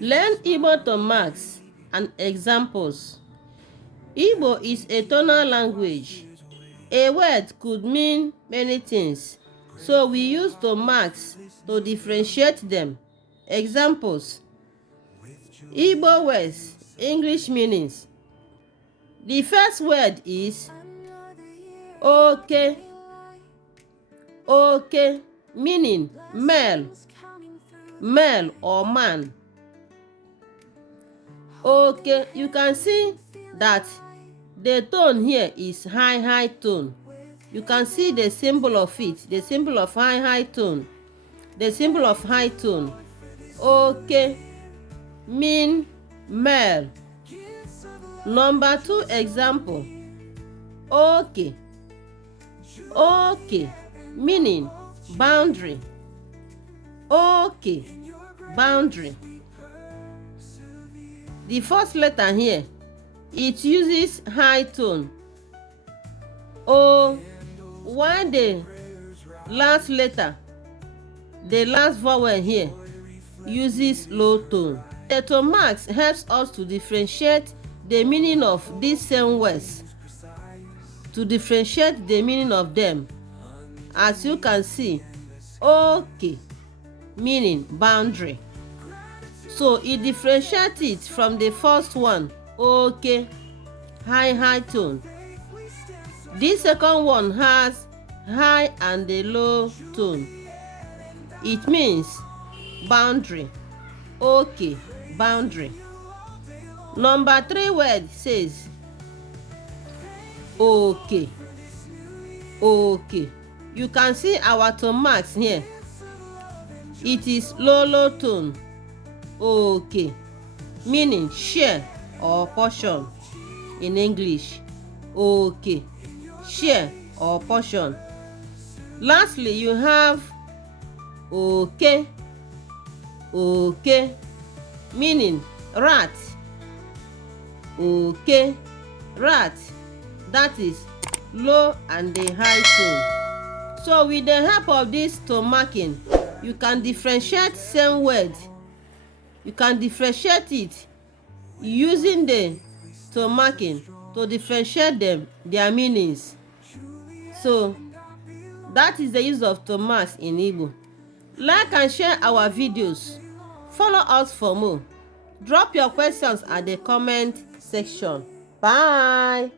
Learn Igbo to marks and examples. Igbo is a tonal language. A word could mean many things, so we use to marks to differentiate them. Examples: Igbo words, English meanings. The first word is okay. Okay, meaning male, male or man. Okay, you can see that the tone here is high tone. You can see the symbol of it, the symbol of high tone, the symbol of high tone. Okay, mean male. Number 2 example. Okay. Okay, meaning boundary. Okay, boundary. The first letter here, it uses high tone. O, while the last letter, the last vowel here, uses low tone. The tone marks helps us to differentiate the meaning of these same words, to differentiate the meaning of them. As you can see, okay, meaning boundary. So it differentiates it from the first one, okay, high tone. This second one has high and a low tone. It means boundary. Okay, boundary. Number 3 word says okay. Okay. You can see our tone marks here. It is low tone. Okay, meaning share or portion in English. Okay, share or portion. Lastly, you have okay. Okay, meaning rat. Okay, rat. That is low and a high tone. So with the help of this tone marking, you can differentiate same word. You can differentiate it using the tone marking to differentiate them, their meanings. So that is the use of tone marks in Igbo. Like and share our videos. Follow us for more. Drop your questions at the comment section. Bye.